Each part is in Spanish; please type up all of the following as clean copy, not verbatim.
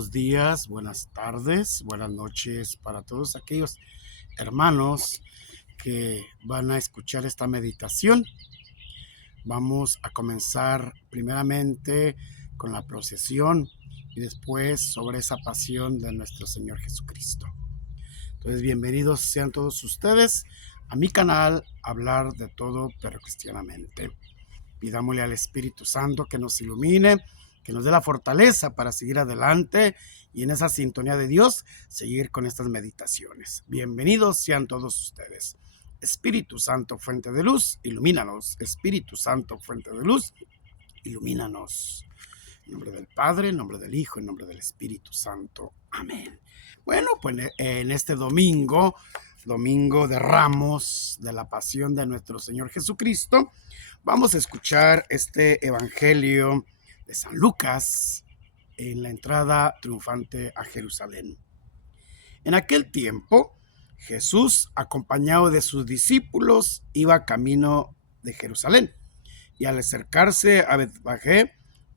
Buenos días, buenas tardes, buenas noches para todos aquellos hermanos que van a escuchar esta meditación. Vamos a comenzar primeramente con la procesión y después sobre esa pasión de nuestro Señor Jesucristo. Entonces, bienvenidos sean todos ustedes a mi canal Hablar de Todo pero Cristianamente. Pidámosle al Espíritu Santo que nos ilumine, que nos dé la fortaleza para seguir adelante y en esa sintonía de Dios seguir con estas meditaciones. Bienvenidos sean todos ustedes. Espíritu Santo, fuente de luz, ilumínanos. Espíritu Santo, fuente de luz, ilumínanos. En nombre del Padre, en nombre del Hijo, en nombre del Espíritu Santo. Amén. Bueno, pues en este domingo de Ramos, de la pasión de nuestro Señor Jesucristo, vamos a escuchar este evangelio de San Lucas en la entrada triunfante a Jerusalén. En aquel tiempo, Jesús, acompañado de sus discípulos, iba camino de Jerusalén, y al acercarse a Betfagé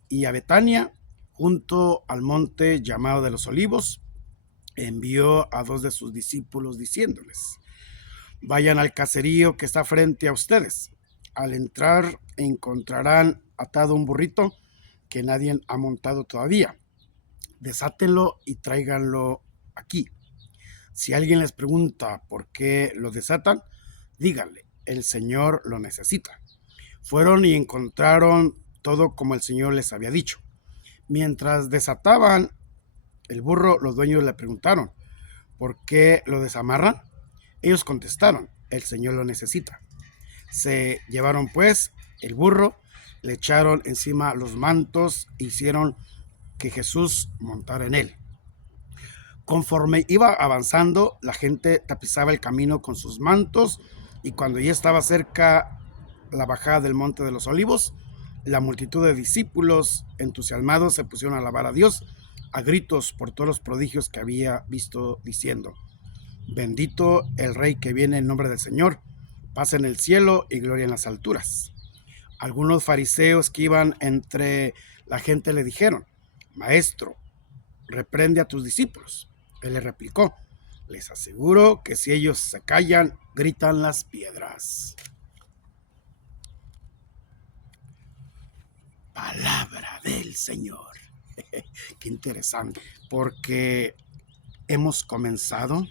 y a Betania, junto al monte llamado de los Olivos, envió a 2 de sus discípulos diciéndoles: vayan al caserío que está frente a ustedes. Al entrar encontrarán atado un burrito que nadie ha montado todavía. Desátenlo y tráiganlo aquí. Si alguien les pregunta por qué lo desatan, díganle: el Señor lo necesita. Fueron y encontraron todo como el Señor les había dicho. Mientras desataban el burro, los dueños le preguntaron: ¿por qué lo desamarran? Ellos contestaron: el Señor lo necesita. Se llevaron pues el burro, le echaron encima los mantos e hicieron que Jesús montara en él. Conforme iba avanzando, la gente tapizaba el camino con sus mantos, y cuando ya estaba cerca la bajada del monte de los Olivos, la multitud de discípulos entusiasmados se pusieron a alabar a Dios a gritos por todos los prodigios que había visto, diciendo: bendito el Rey que viene en nombre del Señor, paz en el cielo y gloria en las alturas. Algunos fariseos que iban entre la gente le dijeron: Maestro, reprende a tus discípulos. Él le replicó: les aseguro que si ellos se callan, gritan las piedras. Palabra del Señor. Qué interesante, porque hemos comenzado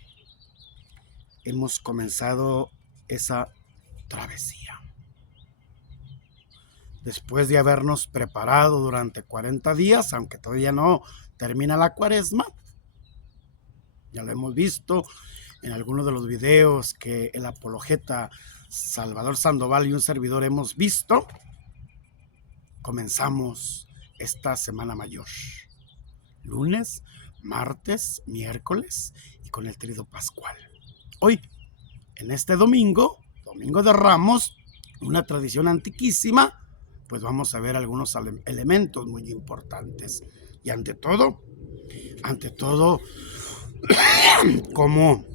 esa travesía. Después de habernos preparado durante 40 días, aunque todavía no termina la cuaresma, ya lo hemos visto en algunos de los videos que el apologeta Salvador Sandoval y un servidor hemos visto. Comenzamos esta Semana Mayor, lunes, martes, miércoles y con el Tríodo Pascual. Hoy, en este domingo de Ramos, una tradición antiquísima, pues vamos a ver algunos elementos muy importantes. Y ante todo, como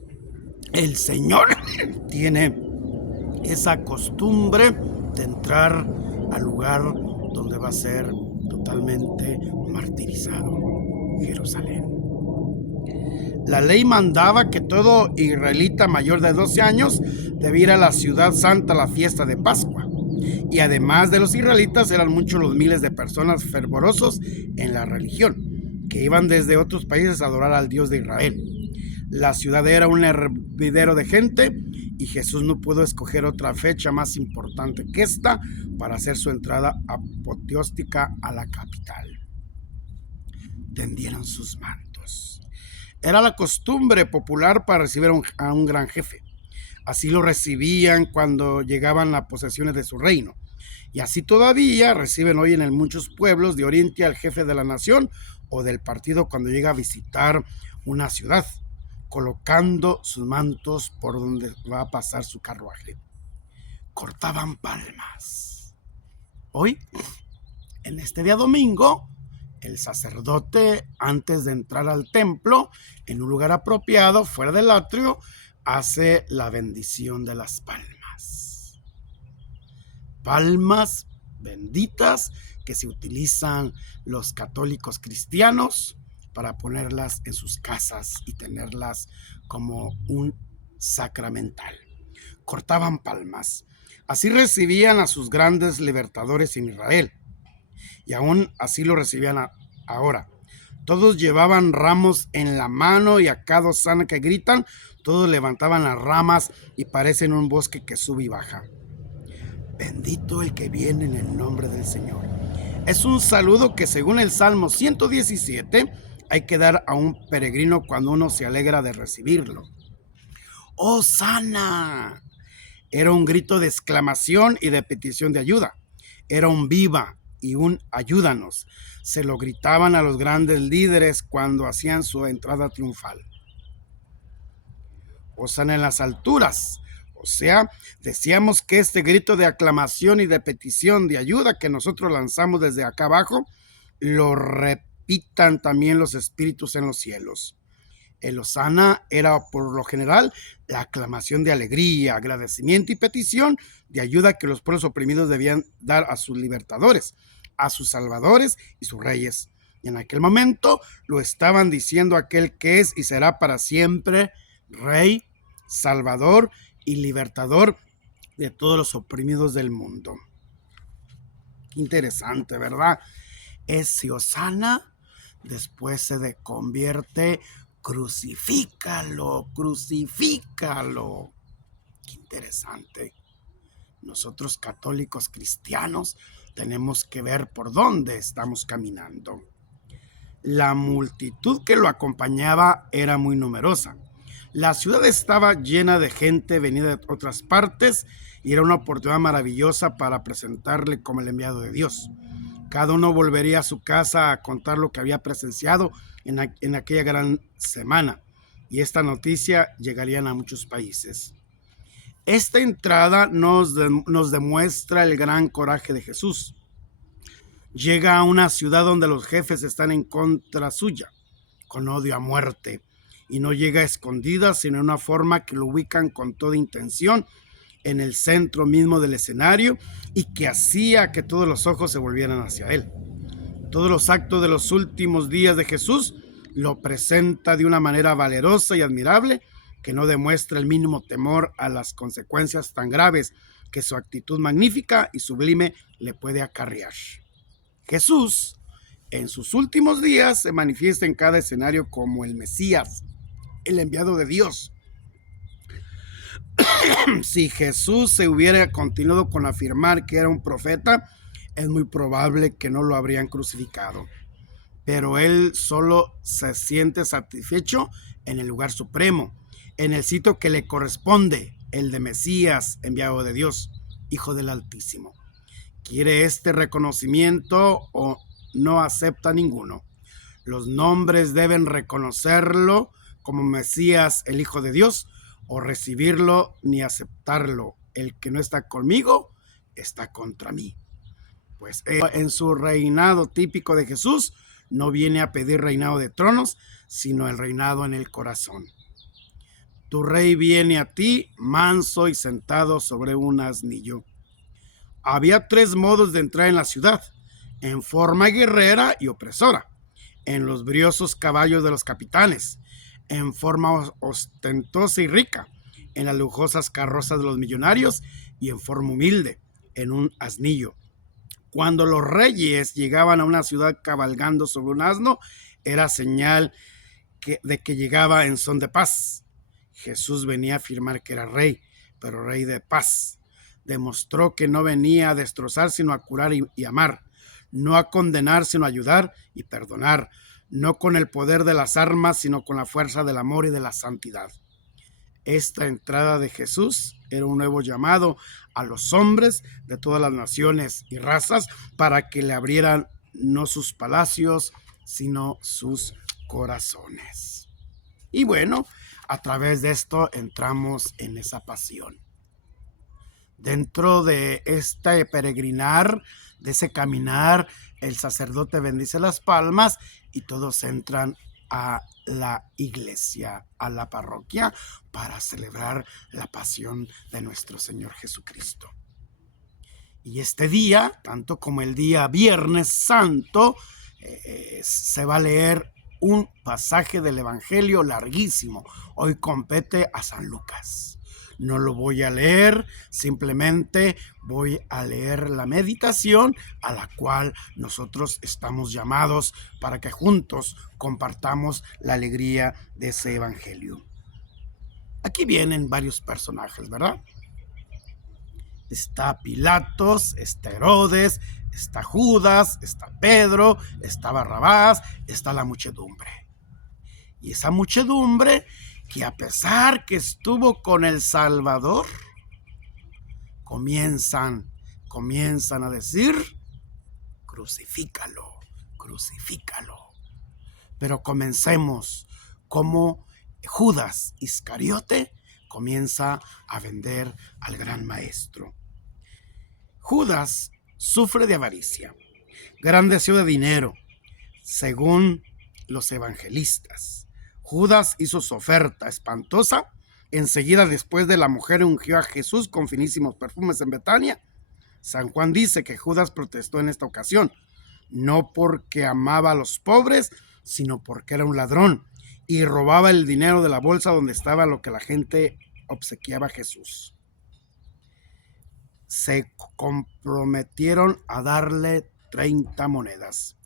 el Señor tiene esa costumbre de entrar al lugar donde va a ser totalmente martirizado, Jerusalén. La ley mandaba que todo israelita mayor de 12 años debía ir a la ciudad santa a la fiesta de Pascua. Y además de los israelitas, eran muchos los miles de personas fervorosos en la religión, que iban desde otros países a adorar al Dios de Israel. La ciudad era un hervidero de gente, y Jesús no pudo escoger otra fecha más importante que esta para hacer su entrada apoteóstica a la capital. Tendieron sus mantos. Era la costumbre popular para recibir a un gran jefe. Así lo recibían cuando llegaban las posesiones de su reino. Y así todavía reciben hoy en muchos pueblos de Oriente al jefe de la nación o del partido cuando llega a visitar una ciudad, colocando sus mantos por donde va a pasar su carruaje. Cortaban palmas. Hoy, en este día domingo, el sacerdote, antes de entrar al templo, en un lugar apropiado, fuera del atrio, hace la bendición de las palmas. Palmas benditas que se utilizan los católicos cristianos para ponerlas en sus casas y tenerlas como un sacramental. Cortaban palmas. Así recibían a sus grandes libertadores en Israel. Y aún así lo recibían ahora. Todos llevaban ramos en la mano y a cada hosana que gritan, todos levantaban las ramas y parecen un bosque que sube y baja. Bendito el que viene en el nombre del Señor. Es un saludo que según el Salmo 117 hay que dar a un peregrino cuando uno se alegra de recibirlo. ¡Hosana! Era un grito de exclamación y de petición de ayuda. Era un viva y un ayúdanos. Se lo gritaban a los grandes líderes cuando hacían su entrada triunfal. Hosana en las alturas. O sea, decíamos que este grito de aclamación y de petición de ayuda que nosotros lanzamos desde acá abajo, lo repitan también los espíritus en los cielos. El hosana era por lo general la aclamación de alegría, agradecimiento y petición de ayuda que los pueblos oprimidos debían dar a sus libertadores, a sus salvadores y sus reyes. Y en aquel momento lo estaban diciendo aquel que es y será para siempre Rey, Salvador y Libertador de todos los oprimidos del mundo. Qué interesante, ¿verdad? Ese hosana después se convierte crucifícalo, crucifícalo. Qué interesante. Nosotros católicos cristianos tenemos que ver por dónde estamos caminando. La multitud que lo acompañaba era muy numerosa. La ciudad estaba llena de gente venida de otras partes y era una oportunidad maravillosa para presentarle como el enviado de Dios. Cada uno volvería a su casa a contar lo que había presenciado en aquella gran semana, y esta noticia llegaría a muchos países. Esta entrada nos demuestra el gran coraje de Jesús. Llega a una ciudad donde los jefes están en contra suya, con odio a muerte, y no llega a escondidas, sino en una forma que lo ubican con toda intención en el centro mismo del escenario y que hacía que todos los ojos se volvieran hacia él. Todos los actos de los últimos días de Jesús lo presenta de una manera valerosa y admirable que no demuestra el mínimo temor a las consecuencias tan graves que su actitud magnífica y sublime le puede acarrear. Jesús, en sus últimos días, se manifiesta en cada escenario como el Mesías, el enviado de Dios. Si Jesús se hubiera continuado con afirmar que era un profeta, es muy probable que no lo habrían crucificado. Pero él solo se siente satisfecho en el lugar supremo, en el sitio que le corresponde, el de Mesías, enviado de Dios, Hijo del Altísimo. Quiere este reconocimiento o no acepta ninguno. Los nombres deben reconocerlo como Mesías, el Hijo de Dios, o recibirlo ni aceptarlo. El que no está conmigo está contra mí. Pues en su reinado típico de Jesús, no viene a pedir reinado de tronos, sino el reinado en el corazón. Tu rey viene a ti, manso y sentado sobre un asnillo. Había 3 modos de entrar en la ciudad: en forma guerrera y opresora, en los briosos caballos de los capitanes, en forma ostentosa y rica, en las lujosas carrozas de los millonarios y en forma humilde, en un asnillo. Cuando los reyes llegaban a una ciudad cabalgando sobre un asno, era señal de que llegaba en son de paz. Jesús venía a afirmar que era rey, pero rey de paz. Demostró que no venía a destrozar, sino a curar y amar, no a condenar, sino a ayudar y perdonar, no con el poder de las armas, sino con la fuerza del amor y de la santidad. Esta entrada de Jesús era un nuevo llamado a los hombres de todas las naciones y razas para que le abrieran no sus palacios, sino sus corazones. Y bueno, a través de esto entramos en esa pasión. Dentro de este peregrinar, de ese caminar, el sacerdote bendice las palmas y todos entran a la iglesia, a la parroquia, para celebrar la pasión de nuestro Señor Jesucristo. Y este día, tanto como el día Viernes Santo, se va a leer un pasaje del Evangelio larguísimo. Hoy compete a San Lucas. No lo voy a leer, simplemente voy a leer la meditación a la cual nosotros estamos llamados para que juntos compartamos la alegría de ese Evangelio. Aquí vienen varios personajes, ¿verdad? Está Pilatos, está Herodes, está Judas, está Pedro, está Barrabás, está la muchedumbre. Y esa muchedumbre que a pesar que estuvo con el Salvador, comienzan a decir, crucifícalo, crucifícalo. Pero comencemos como Judas Iscariote comienza a vender al gran maestro. Judas sufre de avaricia, gran deseo de dinero, según los evangelistas. Judas hizo su oferta espantosa. Enseguida, después de la mujer ungió a Jesús con finísimos perfumes en Betania. San Juan dice que Judas protestó en esta ocasión, no porque amaba a los pobres, sino porque era un ladrón y robaba el dinero de la bolsa donde estaba lo que la gente obsequiaba a Jesús. Se comprometieron a darle 30 monedas.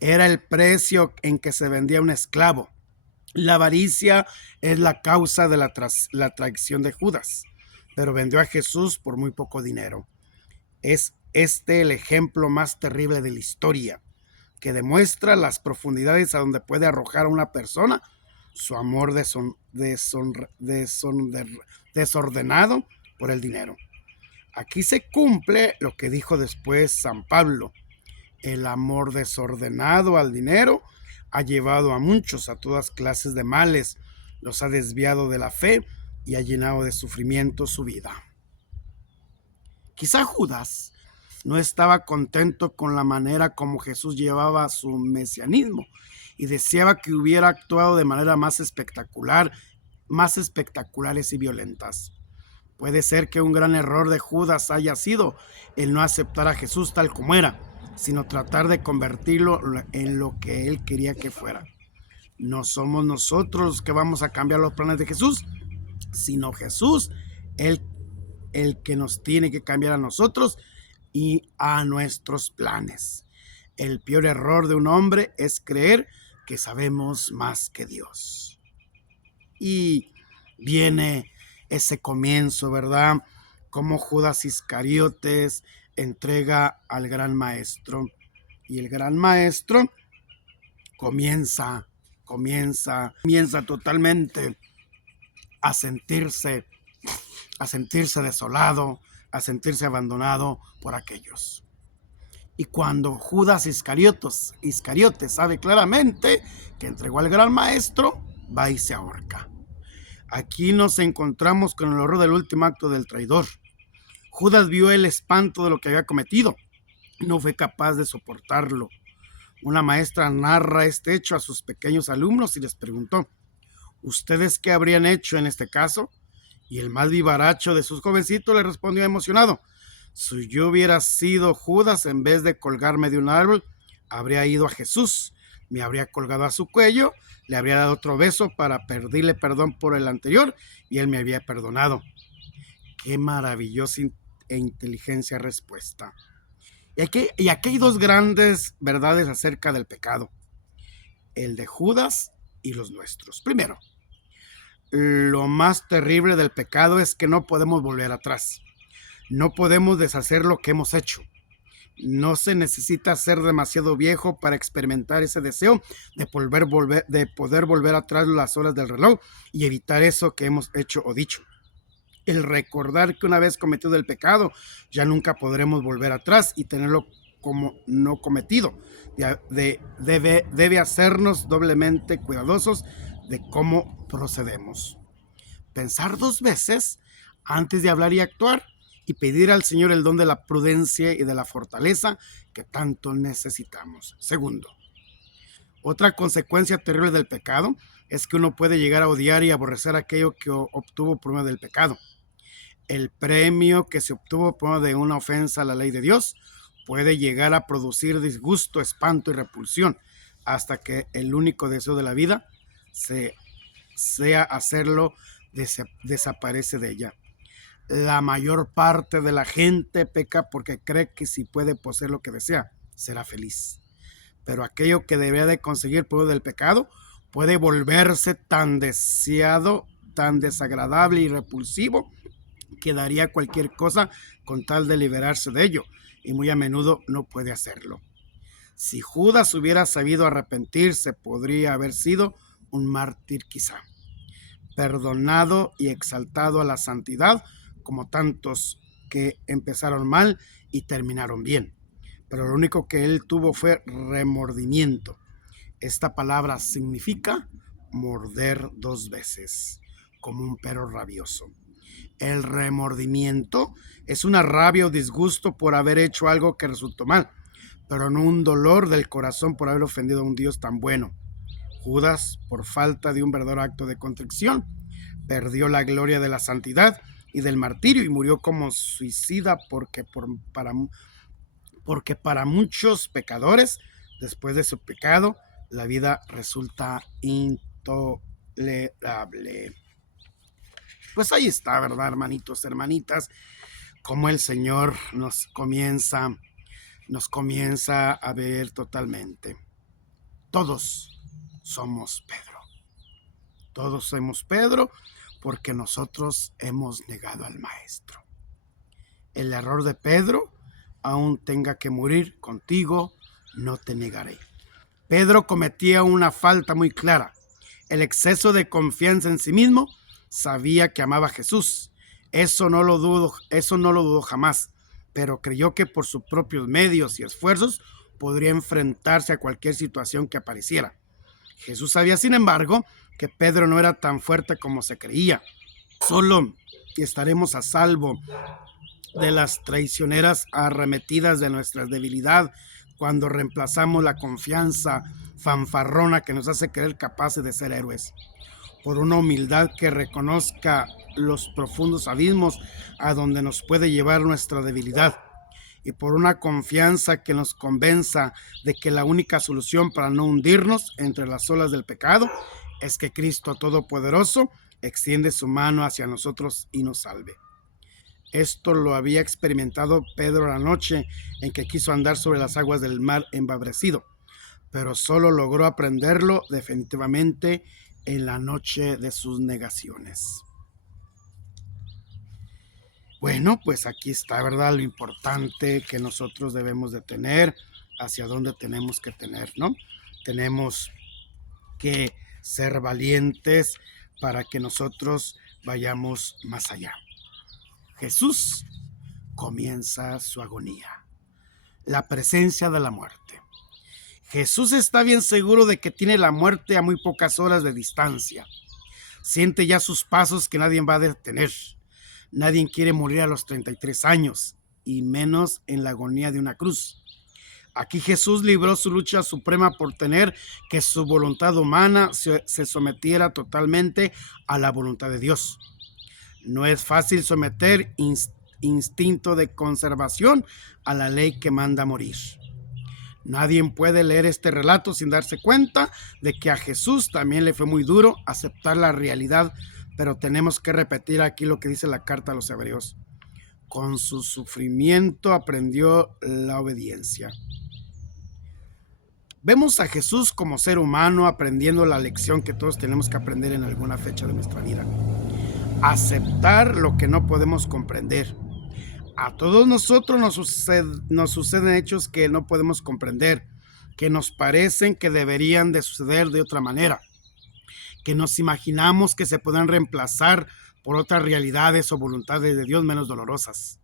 Era el precio en que se vendía un esclavo. La avaricia es la causa de la traición de Judas, pero vendió a Jesús por muy poco dinero. Es este el ejemplo más terrible de la historia, que demuestra las profundidades a donde puede arrojar a una persona su amor desordenado por el dinero. Aquí se cumple lo que dijo después San Pablo: el amor desordenado al dinero ha llevado a muchos a todas clases de males, los ha desviado de la fe y ha llenado de sufrimiento su vida. Quizá Judas no estaba contento con la manera como Jesús llevaba su mesianismo y deseaba que hubiera actuado de manera más espectaculares y violentas. Puede ser que un gran error de Judas haya sido el no aceptar a Jesús tal como era, sino tratar de convertirlo en lo que él quería que fuera. No somos nosotros los que vamos a cambiar los planes de Jesús, sino Jesús, el que nos tiene que cambiar a nosotros y a nuestros planes. El peor error de un hombre es creer que sabemos más que Dios. Y viene ese comienzo, ¿verdad? Como Judas Iscariotes entrega al gran maestro. Y el gran maestro comienza totalmente a sentirse desolado, a sentirse abandonado por aquellos. Y cuando Judas Iscariote sabe claramente que entregó al gran maestro, va y se ahorca. Aquí nos encontramos con el horror del último acto del traidor. Judas vio el espanto de lo que había cometido. No fue capaz de soportarlo. Una maestra narra este hecho a sus pequeños alumnos y les preguntó: ¿ustedes qué habrían hecho en este caso? Y el más vivaracho de sus jovencitos le respondió emocionado: si yo hubiera sido Judas, en vez de colgarme de un árbol, habría ido a Jesús, me habría colgado a su cuello, le habría dado otro beso para pedirle perdón por el anterior y él me había perdonado. Qué maravillosa e inteligencia respuesta. Y aquí hay dos grandes verdades acerca del pecado: el de Judas y los nuestros. Primero, lo más terrible del pecado es que no podemos volver atrás. No podemos deshacer lo que hemos hecho. No se necesita ser demasiado viejo para experimentar ese deseo de poder volver atrás las horas del reloj y evitar eso que hemos hecho o dicho. El recordar que una vez cometido el pecado, ya nunca podremos volver atrás y tenerlo como no cometido. Debe hacernos doblemente cuidadosos de cómo procedemos. Pensar dos veces antes de hablar y actuar, y pedir al Señor el don de la prudencia y de la fortaleza que tanto necesitamos. Segundo, otra consecuencia terrible del pecado es que uno puede llegar a odiar y aborrecer aquello que obtuvo por medio del pecado. El premio que se obtuvo por medio de una ofensa a la ley de Dios puede llegar a producir disgusto, espanto y repulsión. hasta que el único deseo de la vida sea hacerlo, desaparece de ella. La mayor parte de la gente peca porque cree que si puede poseer lo que desea, será feliz. Pero aquello que debería de conseguir por medio del pecado puede volverse tan deseado, tan desagradable y repulsivo que daría cualquier cosa con tal de liberarse de ello, y muy a menudo no puede hacerlo. Si Judas hubiera sabido arrepentirse, podría haber sido un mártir quizá, perdonado y exaltado a la santidad, como tantos que empezaron mal y terminaron bien. Pero lo único que él tuvo fue remordimiento. Esta palabra significa morder dos veces, como un perro rabioso. El remordimiento es una rabia o disgusto por haber hecho algo que resultó mal, pero no un dolor del corazón por haber ofendido a un Dios tan bueno. Judas, por falta de un verdadero acto de contrición, perdió la gloria de la santidad y del martirio y murió como suicida porque para muchos pecadores, después de su pecado, la vida resulta intolerable. Pues ahí está, ¿verdad, hermanitos, hermanitas? Como el Señor nos comienza a ver totalmente. Todos somos Pedro. Todos somos Pedro porque nosotros hemos negado al Maestro. El error de Pedro, aún tenga que morir contigo, no te negaré. Pedro cometía una falta muy clara. El exceso de confianza en sí mismo. Sabía que amaba a Jesús. Eso no lo dudó jamás, pero creyó que por sus propios medios y esfuerzos podría enfrentarse a cualquier situación que apareciera. Jesús sabía, sin embargo, que Pedro no era tan fuerte como se creía. Solo estaremos a salvo de las traicioneras arremetidas de nuestra debilidad cuando reemplazamos la confianza fanfarrona que nos hace creer capaces de ser héroes por una humildad que reconozca los profundos abismos a donde nos puede llevar nuestra debilidad, y por una confianza que nos convenza de que la única solución para no hundirnos entre las olas del pecado es que Cristo Todopoderoso extiende su mano hacia nosotros y nos salve. Esto lo había experimentado Pedro la noche en que quiso andar sobre las aguas del mar embabrecido, pero solo logró aprenderlo definitivamente en la noche de sus negaciones. Bueno, pues aquí está, ¿verdad? Lo importante que nosotros debemos de tener, hacia dónde tenemos que tener, ¿no? Tenemos que ser valientes para que nosotros vayamos más allá. Jesús comienza su agonía, la presencia de la muerte. Jesús está bien seguro de que tiene la muerte a muy pocas horas de distancia. Siente ya sus pasos que nadie va a detener. Nadie quiere morir a los 33 años, y menos en la agonía de una cruz. Aquí Jesús libró su lucha suprema por tener que su voluntad humana se sometiera totalmente a la voluntad de Dios. No es fácil someter instinto de conservación a la ley que manda morir. Nadie puede leer este relato sin darse cuenta de que a Jesús también le fue muy duro aceptar la realidad, pero tenemos que repetir aquí lo que dice la carta a los Hebreos. Con su sufrimiento aprendió la obediencia. Vemos a Jesús como ser humano aprendiendo la lección que todos tenemos que aprender en alguna fecha de nuestra vida. Aceptar lo que no podemos comprender. A todos nosotros nos suceden hechos que no podemos comprender, que nos parecen que deberían de suceder de otra manera, que nos imaginamos que se puedan reemplazar por otras realidades o voluntades de Dios menos dolorosas.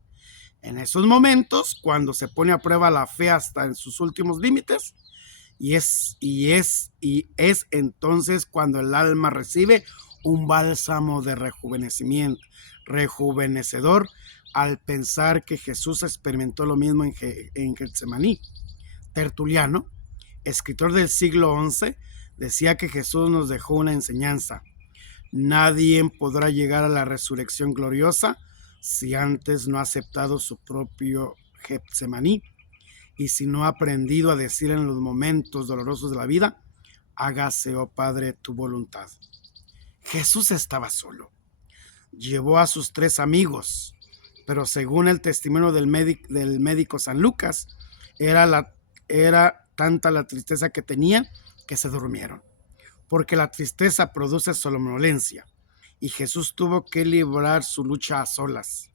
En esos momentos, cuando se pone a prueba la fe hasta en sus últimos límites, y es entonces cuando el alma recibe un bálsamo de rejuvenecedor al pensar que Jesús experimentó lo mismo en Getsemaní. Tertuliano, escritor del siglo XI, decía que Jesús nos dejó una enseñanza. Nadie podrá llegar a la resurrección gloriosa si antes no ha aceptado su propio Getsemaní. Y si no ha aprendido a decir en los momentos dolorosos de la vida, hágase, oh Padre, tu voluntad. Jesús estaba solo. Llevó a sus 3 amigos, pero según el testimonio del médico San Lucas, era tanta la tristeza que tenían que se durmieron, porque la tristeza produce somnolencia, y Jesús tuvo que librar su lucha a solas.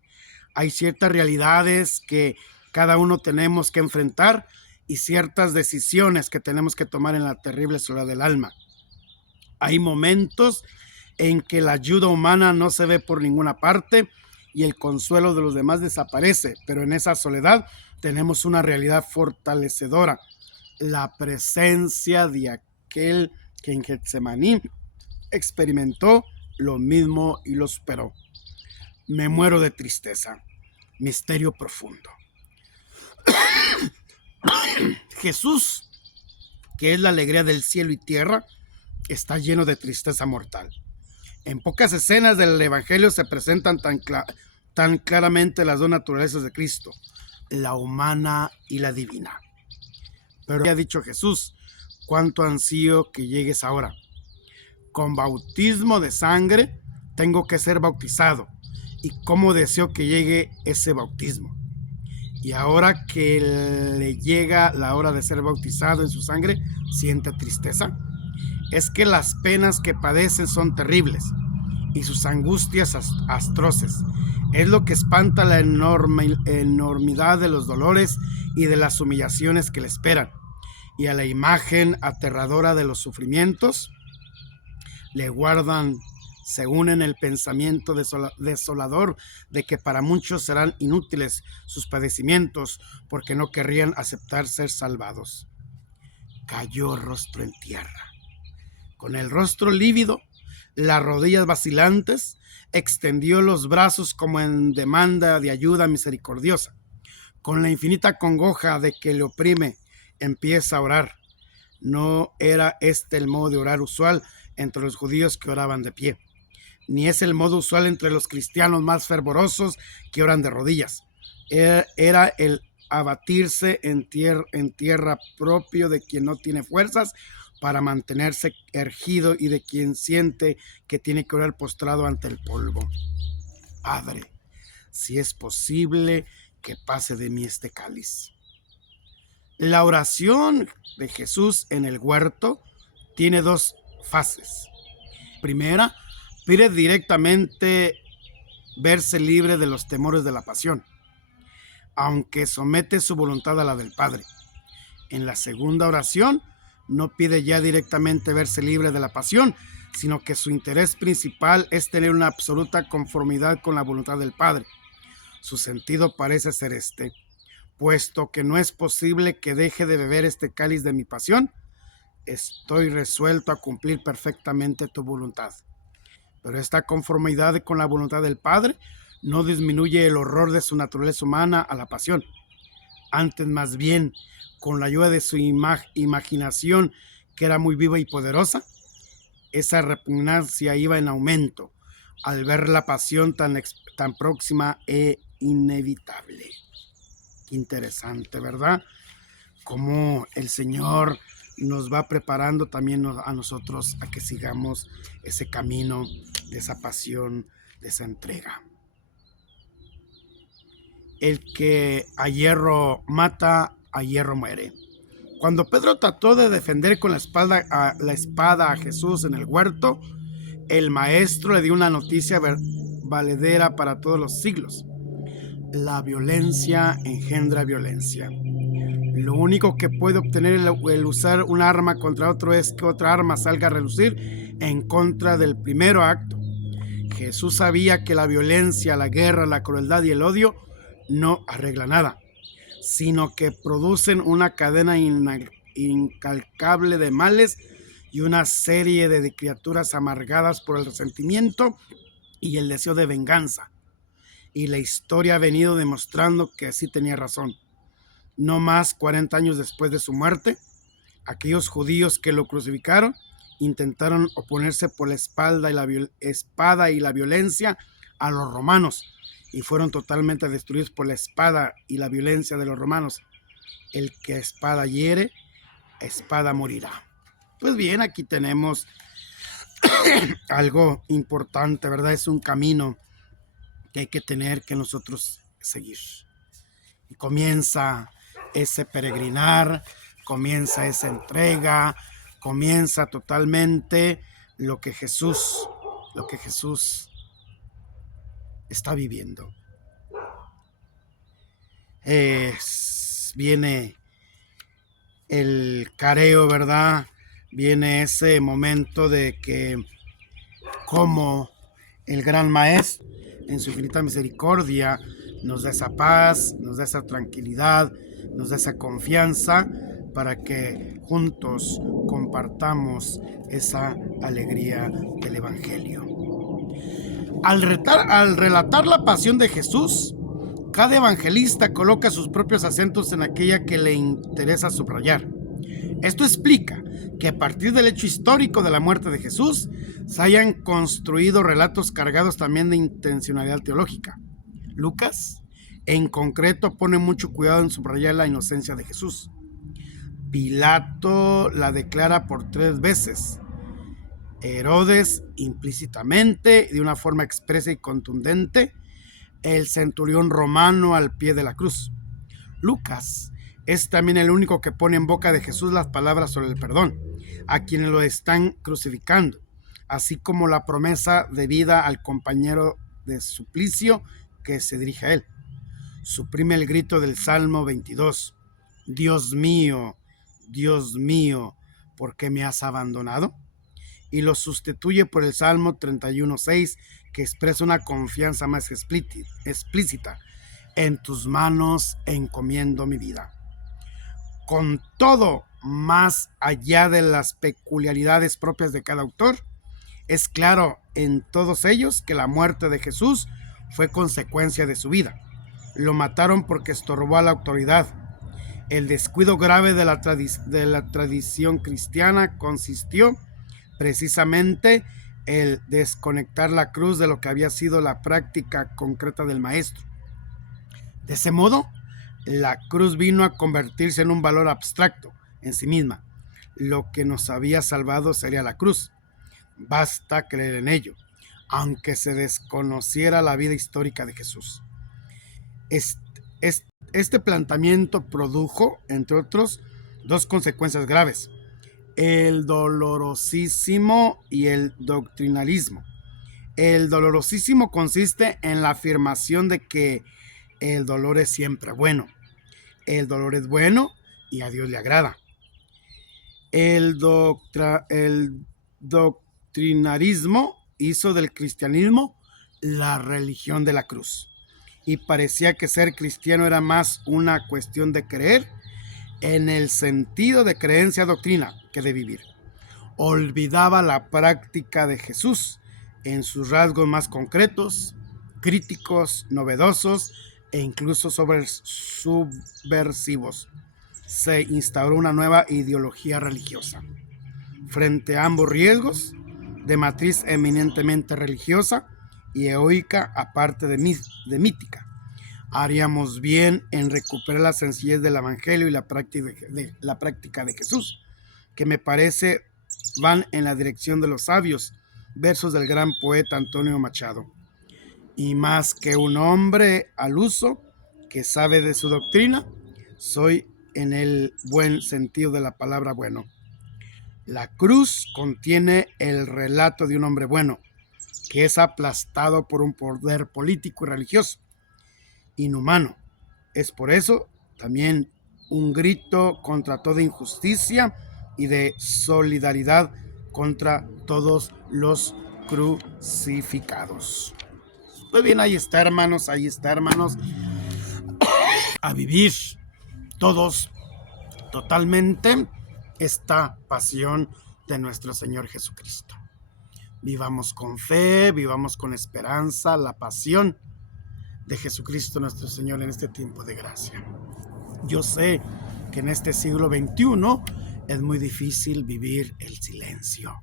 Hay ciertas realidades que cada uno tenemos que enfrentar y ciertas decisiones que tenemos que tomar en la terrible soledad del alma. Hay momentos en que la ayuda humana no se ve por ninguna parte y el consuelo de los demás desaparece, pero en esa soledad tenemos una realidad fortalecedora, la presencia de aquel que en Getsemaní experimentó lo mismo y lo superó. Me muero de tristeza. Misterio profundo. Jesús, que es la alegría del cielo y tierra, está lleno de tristeza mortal. En pocas escenas del Evangelio se presentan tan claramente las dos naturalezas de Cristo, la humana y la divina. Pero ha dicho Jesús, cuánto ansío que llegues ahora. Con bautismo de sangre tengo que ser bautizado, y cómo deseo que llegue ese bautismo. Y ahora que le llega la hora de ser bautizado en su sangre, ¿siente tristeza? Es que las penas que padecen son terribles y sus angustias atroces. Es lo que espanta la enormidad de los dolores y de las humillaciones que le esperan. Y a la imagen aterradora de los sufrimientos le guardan, se unen el pensamiento desolador de que para muchos serán inútiles sus padecimientos porque no querrían aceptar ser salvados. Cayó rostro en tierra. Con el rostro lívido, las rodillas vacilantes, extendió los brazos como en demanda de ayuda misericordiosa. Con la infinita congoja de que le oprime, empieza a orar. No era este el modo de orar usual entre los judíos que oraban de pie, ni es el modo usual entre los cristianos más fervorosos que oran de rodillas. Era el abatirse en tierra propio de quien no tiene fuerzas para mantenerse erguido y de quien siente que tiene que orar postrado ante el polvo. Padre, si es posible que pase de mí este cáliz. La oración de Jesús en el huerto tiene 2 fases. Primera, pide directamente verse libre de los temores de la pasión, aunque somete su voluntad a la del Padre. En la segunda oración, no pide ya directamente verse libre de la pasión, sino que su interés principal es tener una absoluta conformidad con la voluntad del Padre. Su sentido parece ser este: puesto que no es posible que deje de beber este cáliz de mi pasión, estoy resuelto a cumplir perfectamente tu voluntad. Pero esta conformidad con la voluntad del Padre no disminuye el horror de su naturaleza humana a la pasión. Antes, más bien, con la ayuda de su imaginación, que era muy viva y poderosa, esa repugnancia iba en aumento al ver la pasión tan próxima e inevitable. Qué interesante, ¿verdad? Cómo el Señor nos va preparando también a nosotros a que sigamos ese camino de esa pasión, de esa entrega. El que a hierro mata, a hierro muere. Cuando Pedro trató de defender con la espada a Jesús en el huerto, el maestro le dio una noticia valedera para todos los siglos. La violencia engendra violencia. Lo único que puede obtener el usar un arma contra otro es que otra arma salga a relucir en contra del primer acto. Jesús sabía que la violencia, la guerra, la crueldad y el odio no arregla nada, sino que producen una cadena incalcable de males y una serie de criaturas amargadas por el resentimiento y el deseo de venganza. Y la historia ha venido demostrando que así tenía razón. No más 40 años después de su muerte, aquellos judíos que lo crucificaron intentaron oponerse por la espada y la violencia a los romanos y fueron totalmente destruidos por la espada y la violencia de los romanos. El que espada hiere, espada morirá. Pues bien, aquí tenemos algo importante, ¿verdad? Es un camino que hay que tener que nosotros seguir. Y comienza ese peregrinar, comienza esa entrega, comienza totalmente lo que Jesús está viviendo. Viene el careo, ¿verdad? Viene ese momento de que como el gran maestro en su infinita misericordia nos da esa paz, nos da esa tranquilidad, nos da esa confianza para que juntos compartamos esa alegría del Evangelio. Al relatar la pasión de Jesús, cada evangelista coloca sus propios acentos en aquella que le interesa subrayar. Esto explica que a partir del hecho histórico de la muerte de Jesús se hayan construido relatos cargados también de intencionalidad teológica. Lucas, en concreto, pone mucho cuidado en subrayar la inocencia de Jesús. Pilato la declara por 3 veces. Herodes implícitamente, de una forma expresa y contundente. El centurión romano al pie de la cruz. Lucas es también el único que pone en boca de Jesús las palabras sobre el perdón a quienes lo están crucificando, así como la promesa de vida al compañero de suplicio que se dirige a él. Suprime el grito del Salmo 22. Dios mío, ¿por qué me has abandonado? Y lo sustituye por el Salmo 31:6, que expresa una confianza más explícita. En tus manos encomiendo mi vida. Con todo, más allá de las peculiaridades propias de cada autor, es claro en todos ellos que la muerte de Jesús fue consecuencia de su vida. Lo mataron porque estorbó a la autoridad. El descuido grave de la tradición cristiana consistió precisamente el desconectar la cruz de lo que había sido la práctica concreta del maestro. De ese modo, la cruz vino a convertirse en un valor abstracto en sí misma. Lo que nos había salvado sería la cruz. Basta creer en ello, aunque se desconociera la vida histórica de Jesús. Este planteamiento produjo, entre otros, 2 consecuencias graves: el dolorosísimo y el doctrinalismo. El dolorosísimo consiste en la afirmación de que el dolor es siempre bueno. El dolor es bueno y a Dios le agrada. El doctrinarismo hizo del cristianismo la religión de la cruz, y parecía que ser cristiano era más una cuestión de creer en el sentido de creencia doctrina que de vivir. Olvidaba la práctica de Jesús en sus rasgos más concretos, críticos, novedosos e incluso subversivos. Se instauró una nueva ideología religiosa. Frente a ambos riesgos, de matriz eminentemente religiosa y heroica, aparte de mítica, haríamos bien en recuperar la sencillez del Evangelio y la práctica de Jesús, que me parece van en la dirección de los sabios versos del gran poeta Antonio Machado. Y más que un hombre al uso que sabe de su doctrina, soy en el buen sentido de la palabra bueno. La cruz contiene el relato de un hombre bueno, que es aplastado por un poder político y religioso inhumano. Es por eso también un grito contra toda injusticia y de solidaridad contra todos los crucificados. Pues bien, ahí está, hermanos, a vivir todos totalmente esta pasión de nuestro Señor Jesucristo. Vivamos con fe, vivamos con esperanza la pasión de Jesucristo nuestro Señor en este tiempo de gracia. Yo sé que en este siglo XXI es muy difícil vivir el silencio,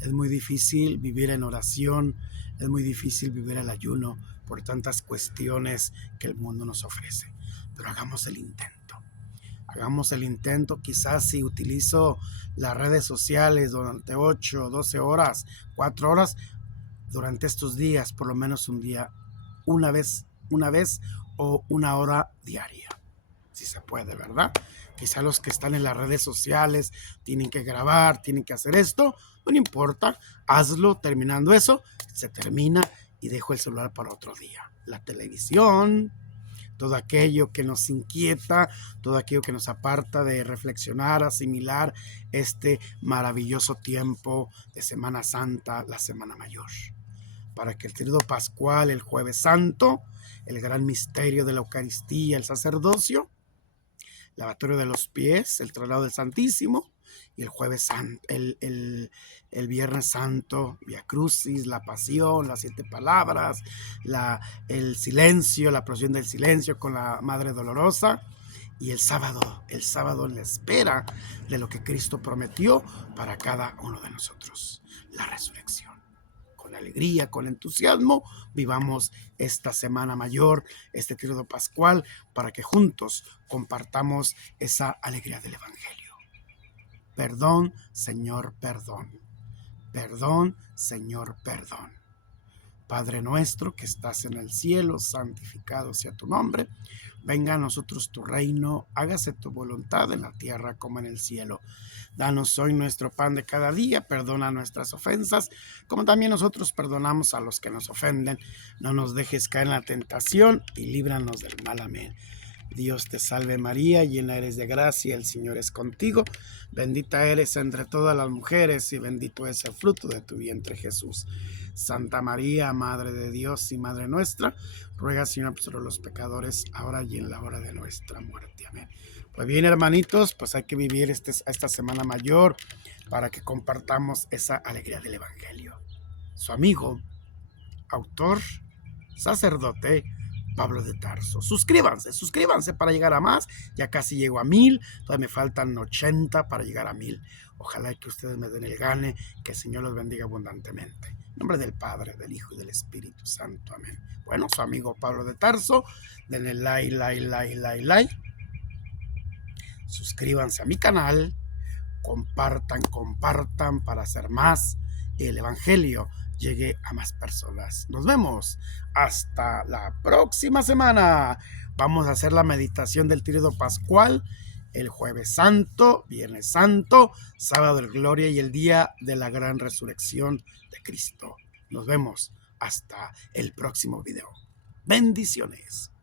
es muy difícil vivir en oración, es muy difícil vivir el ayuno por tantas cuestiones que el mundo nos ofrece, pero hagamos el intento. Hagamos el intento, quizás si utilizo las redes sociales durante 8, 12 horas, 4 horas, durante estos días, por lo menos un día, una vez o una hora diaria. Si se puede, ¿verdad? Quizá los que están en las redes sociales tienen que grabar, tienen que hacer esto, no importa, hazlo. Terminando eso, se termina y dejo el celular para otro día. La televisión, todo aquello que nos inquieta, todo aquello que nos aparta de reflexionar, asimilar este maravilloso tiempo de Semana Santa, la Semana Mayor, para que el tríodo pascual, el Jueves Santo, el gran misterio de la Eucaristía, el sacerdocio, lavatorio de los pies, el traslado del Santísimo, y el Jueves Santo, el Viernes Santo, Via Crucis, la Pasión, las 7 palabras, el silencio, la procesión del silencio con la Madre Dolorosa, y el sábado en la espera de lo que Cristo prometió para cada uno de nosotros, la resurrección. Con alegría, con entusiasmo, vivamos esta Semana Mayor, este tríodo pascual, para que juntos compartamos esa alegría del Evangelio. Perdón, Señor, perdón. Perdón, Señor, perdón. Padre nuestro que estás en el cielo, santificado sea tu nombre. Venga a nosotros tu reino, hágase tu voluntad en la tierra como en el cielo. Danos hoy nuestro pan de cada día, perdona nuestras ofensas, como también nosotros perdonamos a los que nos ofenden. No nos dejes caer en la tentación y líbranos del mal. Amén. Dios te salve María, llena eres de gracia, el Señor es contigo. Bendita eres entre todas las mujeres y bendito es el fruto de tu vientre Jesús. Santa María, Madre de Dios y Madre nuestra, ruega Señor por los pecadores, ahora y en la hora de nuestra muerte. Amén. Pues bien, hermanitos, pues hay que vivir esta Semana Mayor para que compartamos esa alegría del Evangelio. Su amigo, autor, sacerdote, Pablo de Tarso. Suscríbanse para llegar a más. Ya casi llego a 1000, todavía me faltan 80 para llegar a 1000. Ojalá que ustedes me den el gane, que el Señor los bendiga abundantemente. En nombre del Padre, del Hijo y del Espíritu Santo. Amén. Bueno, su amigo Pablo de Tarso, denle like. Suscríbanse a mi canal, compartan para hacer más el Evangelio llegue a más personas. Nos vemos hasta la próxima semana. Vamos a hacer la meditación del tríodo pascual el Jueves Santo, Viernes Santo, Sábado de Gloria y el día de la gran resurrección de Cristo. Nos vemos hasta el próximo video. Bendiciones.